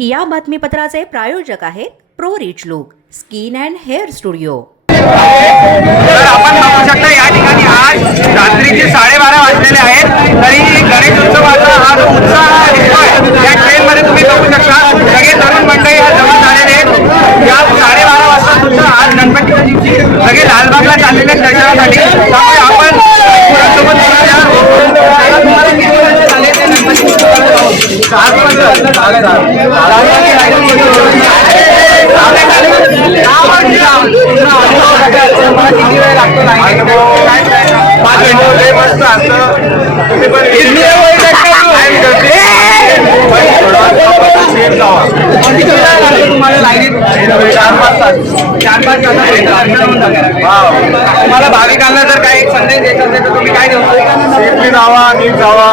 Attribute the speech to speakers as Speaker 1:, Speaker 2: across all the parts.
Speaker 1: या बातमीपत्राचे प्रायोजक आहेत pro rich look skin and hair studio.
Speaker 2: तर आपण बघू शकता या ठिकाणी आज रात्रीचे साडेबारा वाजलेले आहेत. तरी गणेश उत्सवाचा हा जो उत्साह दिसतोय या ट्रेनमध्ये तुम्ही बघू शकता सगळे तरुण मंडळी या जवळ झालेले आहेत. या साडेबारा वाजता सुद्धा आज गणपतीच्या दिवशी सगळे लालबागला चाललेले आहेत दर्शनासाठी. त्यामुळे आपण पुरासोबत बोलूया. तुम्हाला किती वर्ष झाले ते गणपती किती वेळ लागतो मस्त तुम्हाला लाईनीत चार पाच तास चार पाच भाविकांना जर काही संदेश द्यायचा असेल तर तुम्ही काय देऊ? सेफली जावा नीट जावा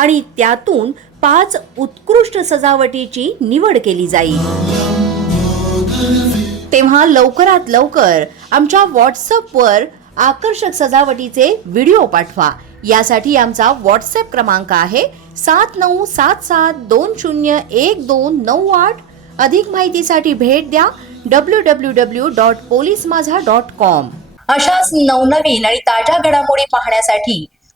Speaker 1: आणि त्यातून पाच उत्कृष्ट सजावटीची निवड केली जाईल. तेव्हा लवकरात लवकर आमच्या व्हॉट्सअपवर आकर्षक सजावटीचे व्हिडिओ पाठवा. यासाठी आमचा व्हॉट्सअप क्रमांक आहे सात नऊ सात सात दोन शून्य एक दोन नऊ आठ. अधिक माहितीसाठी भेट द्या W W W dot police Majha dot com अशाच नवनवीन आणि ताज्या घडामोडी पाहण्यासाठी